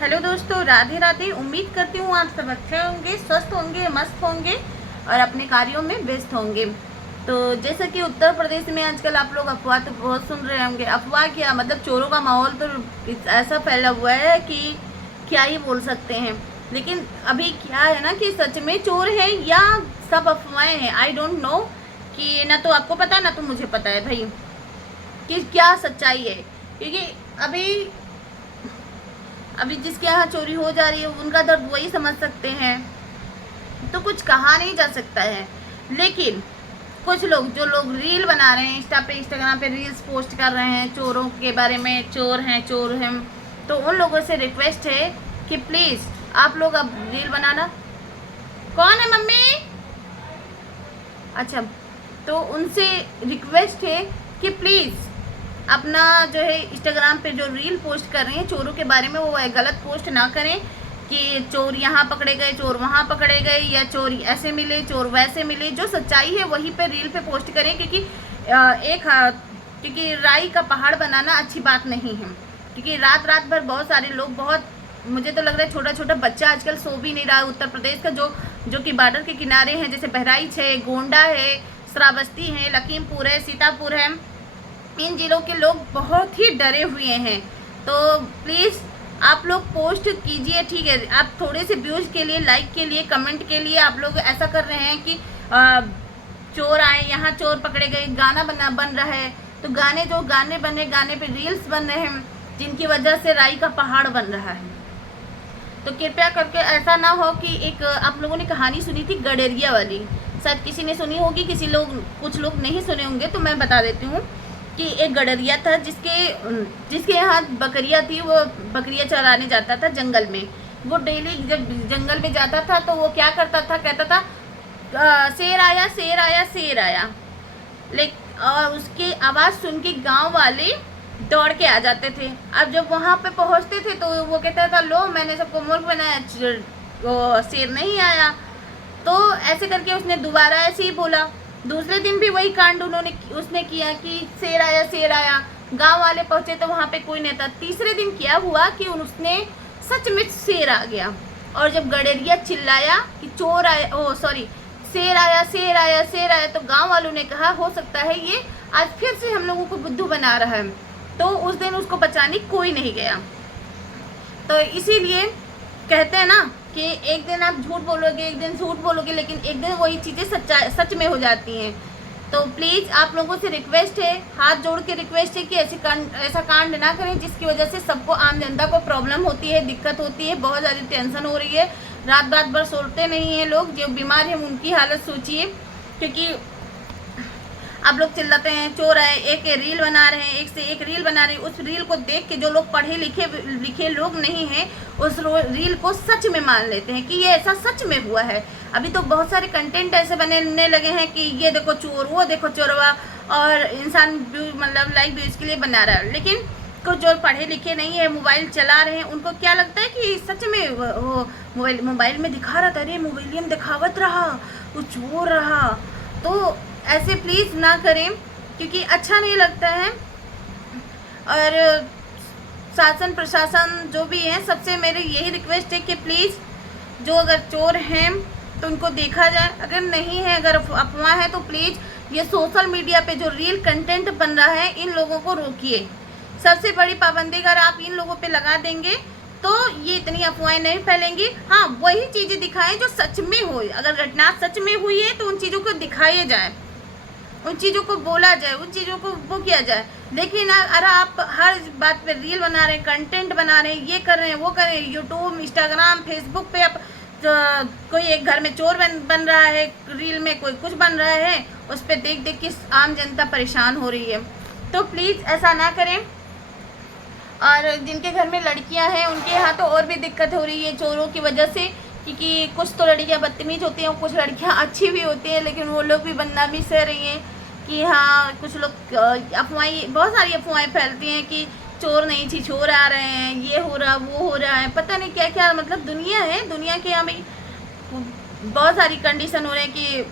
Hello दोस्तों, राधे राधे। उम्मीद करती हूँ आप सब अच्छे होंगे, स्वस्थ होंगे, मस्त होंगे और अपने कार्यों में व्यस्त होंगे। तो जैसा कि उत्तर प्रदेश में आजकल आप लोग अफवाह तो बहुत सुन रहे होंगे। अफवाह क्या मतलब, चोरों का माहौल तो ऐसा फैला हुआ है कि क्या ही बोल सकते हैं। लेकिन अभी क्या है ना कि सच में चोर है या सब अफवाहें हैं, आई डोंट नो। कि ना तो आपको पता ना तो मुझे पता है भाई कि क्या सच्चाई है। क्योंकि अभी अभी जिसके यहाँ चोरी हो जा रही है उनका दर्द वही समझ सकते हैं। तो कुछ कहा नहीं जा सकता है। लेकिन कुछ लोग, जो लोग रील बना रहे हैं इंस्टा पे, इंस्टाग्राम पे रील्स पोस्ट कर रहे हैं चोरों के बारे में, चोर हैं चोर हैं, तो उन लोगों से रिक्वेस्ट है कि प्लीज़ आप लोग अब रील बनाना। कौन है मम्मी? अच्छा, तो उनसे रिक्वेस्ट है कि प्लीज़ अपना जो है इंस्टाग्राम पे जो रील पोस्ट कर रहे हैं चोरों के बारे में, वो गलत पोस्ट ना करें कि चोर यहाँ पकड़े गए, चोर वहाँ पकड़े गए, या चोर ऐसे मिले, चोर वैसे मिले। जो सच्चाई है वहीं पे रील पे पोस्ट करें। क्योंकि क्योंकि राई का पहाड़ बनाना अच्छी बात नहीं है। क्योंकि रात रात भर बहुत सारे लोग, बहुत, मुझे तो लग रहा है छोटा छोटा बच्चा आजकल सो भी नहीं रहा है उत्तर प्रदेश का, जो कि बॉर्डर के किनारे हैं, जैसे बहराइच है, गोंडा है, श्रावस्ती है, लखीमपुर है, सीतापुर है। इन जिलों के लोग बहुत ही डरे हुए हैं। तो प्लीज़ आप लोग पोस्ट कीजिए, ठीक है। आप थोड़े से व्यूज़ के लिए, लाइक के लिए, कमेंट के लिए आप लोग ऐसा कर रहे हैं कि चोर आए, यहाँ चोर पकड़े गए, गाना बन रहा है। तो गाने बने, गाने पे रील्स बन रहे हैं जिनकी वजह से राई का पहाड़ बन रहा है। तो कृपया करके ऐसा ना हो कि एक आप लोगों ने कहानी सुनी थी गडेरिया वाली, शायद किसी ने सुनी होगी, कुछ लोग नहीं सुने होंगे, तो मैं बता देती हूँ कि एक गडरिया था जिसके यहाँ बकरियाँ थी। वो बकरियाँ चराने जाता था जंगल में। वो डेली जब जंगल में जाता था तो वो क्या करता था, कहता था शेर आया, शेर आया, शेर आया। और उसकी आवाज़ सुन के गाँव वाले दौड़ के आ जाते थे। अब जब वहाँ पे पहुँचते थे तो वो कहता था, लो मैंने सबको मूर्ख बनाया, वो शेर नहीं आया। तो ऐसे करके उसने दोबारा ऐसे ही बोला। दूसरे दिन भी वही कांड उसने किया कि शेर आया, शेर आया। गांव वाले पहुंचे तो वहाँ पे कोई नहीं था। तीसरे दिन क्या हुआ कि उसने सच में शेर आ गया। और जब गडेरिया चिल्लाया कि चोर आया, ओ सॉरी, शेर आया, शेर आया, शेर आया, तो गांव वालों ने कहा हो सकता है ये आज फिर से हम लोगों को बुद्धू बना रहा है। तो उस दिन उसको बचाने कोई नहीं गया। तो इसीलिए कहते हैं ना कि एक दिन आप झूठ बोलोगे, एक दिन झूठ बोलोगे, लेकिन एक दिन वही चीज़ें सच में हो जाती हैं। तो प्लीज़ आप लोगों से रिक्वेस्ट है, हाथ जोड़ के रिक्वेस्ट है कि ऐसा कांड ना करें जिसकी वजह से सबको, आम जनता को प्रॉब्लम होती है, दिक्कत होती है, बहुत ज़्यादा टेंशन हो रही है। रात रात भर सोते नहीं हैं लोग, जो बीमार हैं उनकी हालत सोचिए। क्योंकि आप लोग चिल्लाते हैं चोर आए, एक रील बना रहे हैं, एक से एक रील बना रहे हैं। उस रील को देख के जो लोग पढ़े लिखे लोग नहीं हैं, उस रील को सच में मान लेते हैं कि ये ऐसा सच में हुआ है। अभी तो बहुत सारे कंटेंट ऐसे बनने लगे हैं कि ये देखो चोर, वो देखो चोरवा, और इंसान मतलब लाइक व्यूज़ के लिए बना रहा है। लेकिन कुछ जो पढ़े लिखे नहीं है, मोबाइल चला रहे हैं, उनको क्या लगता है कि सच में वो मोबाइल में दिखा रहा था, अरे मोबाइल में दिखावत रहा, वो चोर रहा। तो ऐसे प्लीज़ ना करें क्योंकि अच्छा नहीं लगता है। और शासन प्रशासन जो भी है, सबसे मेरी यही रिक्वेस्ट है कि प्लीज़ जो अगर चोर हैं तो उनको देखा जाए, अगर नहीं है, अगर अफवाह है, तो प्लीज़ ये सोशल मीडिया पे जो रील कंटेंट बन रहा है इन लोगों को रोकिए। सबसे बड़ी पाबंदी अगर आप इन लोगों पे लगा देंगे तो ये इतनी अफवाहें नहीं फैलेंगी। हाँ, वही चीज़ें दिखाएं जो सच में हो। अगर घटना सच में हुई है तो उन चीज़ों को दिखाया जाए, उन चीज़ों को बोला जाए, उन चीज़ों को वो किया जाए। लेकिन अगर आप हर बात पे रील बना रहे हैं, कंटेंट बना रहे हैं, ये कर रहे हैं, वो कर रहे हैं, यूट्यूब, इंस्टाग्राम, फेसबुक पे आप कोई एक घर में चोर बन रहा है, रील में कोई कुछ बन रहा है, उस पर देख देख के आम जनता परेशान हो रही है। तो प्लीज़ ऐसा ना करें। और जिनके घर में लड़कियां हैं उनके यहाँ तो और भी दिक्कत हो रही है चोरों की वजह से। क्योंकि कुछ तो लड़कियां बदतमीज होती हैं, कुछ लड़कियां अच्छी भी होती हैं, लेकिन वो लोग भी बदनामी सह रही हैं कि हाँ, कुछ लोग अफवाहें, बहुत सारी अफवाहें फैलती हैं कि चोर नहीं थी, चोर आ रहे हैं, ये हो रहा, वो हो रहा है, पता नहीं क्या क्या। मतलब दुनिया है, दुनिया के हमें बहुत सारी कंडीशन हो रहे हैं कि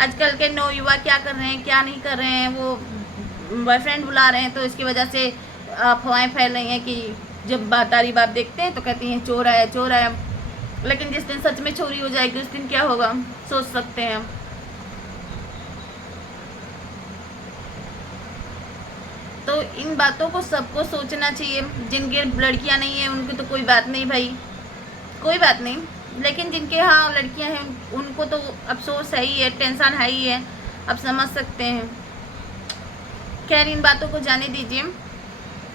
आजकल के नौयुवा क्या कर रहे हैं, क्या नहीं कर रहे हैं। वो बॉयफ्रेंड बुला रहे हैं तो इसकी वजह से अफवाहें फैल रही हैं कि जब तारी बात देखते हैं तो कहती हैं चोर आया चोर आया, लेकिन जिस दिन सच में चोरी हो जाएगी उस दिन क्या होगा सोच सकते हैं। तो इन बातों को सबको सोचना चाहिए। जिनके लड़कियां नहीं है उनको तो कोई बात नहीं भाई, कोई बात नहीं, लेकिन जिनके यहाँ लड़कियां हैं उनको तो अफसोस है ही है, टेंशन है ही है, आप समझ सकते हैं। खैर इन बातों को जाने दीजिए,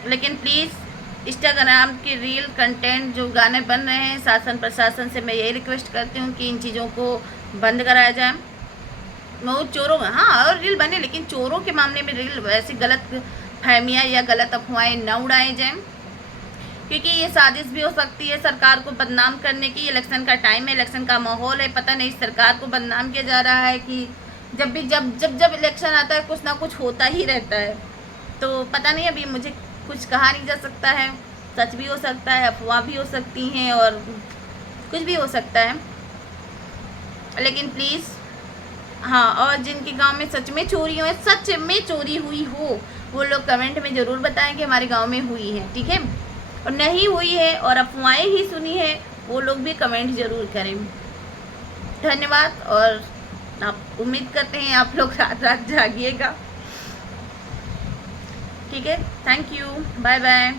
लेकिन प्लीज़ इंस्टाग्राम के रील कंटेंट जो गाने बन रहे हैं, शासन प्रशासन से मैं यही रिक्वेस्ट करती हूँ कि इन चीज़ों को बंद कराया जाए। वो चोरों हाँ और रील बने, लेकिन चोरों के मामले में रील वैसी गलत फहमियाँ या गलत अफवाहें न उड़ाए जाएं, क्योंकि ये साजिश भी हो सकती है सरकार को बदनाम करने की। इलेक्शन का टाइम है, इलेक्शन का माहौल है, पता नहीं सरकार को बदनाम किया जा रहा है कि जब इलेक्शन आता है कुछ ना कुछ होता ही रहता है। तो पता नहीं, अभी मुझे कुछ कहा नहीं जा सकता है, सच भी हो सकता है, अफवाह भी हो सकती हैं और कुछ भी हो सकता है। लेकिन प्लीज़ हाँ, और जिनके गांव में सच में चोरी हुई, सच में चोरी हुई हो, वो लोग कमेंट में ज़रूर बताएं कि हमारे गांव में हुई है, ठीक है। और नहीं हुई है और अफवाहें ही सुनी है, वो लोग भी कमेंट ज़रूर करें। धन्यवाद, और आप उम्मीद करते हैं आप लोग रात रात जागिएगा, ठीक है। Thank you, bye bye.